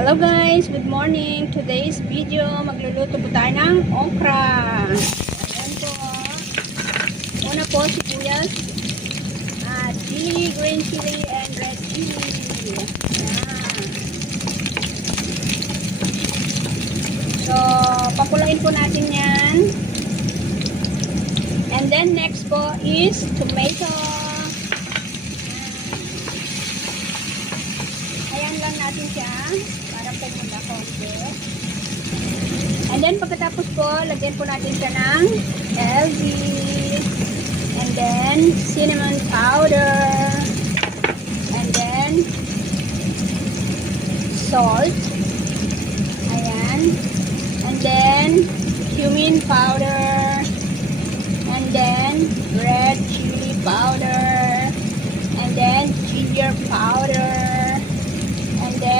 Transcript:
Hello guys, good morning. Today's video, magluluto po tayo ng okra. Ayan po. Una po sibuyas, chili, green chili, and red chili. Ayan. So, papulain po natin yan. And then next po is tomato. Ayan lang natin siya para pumula konti. And then pagkatapos po, lagyan po natin siya ng LV. And then cinnamon powder. And then salt. Ayan. And then cumin powder. And then red chili powder. And then ginger powder.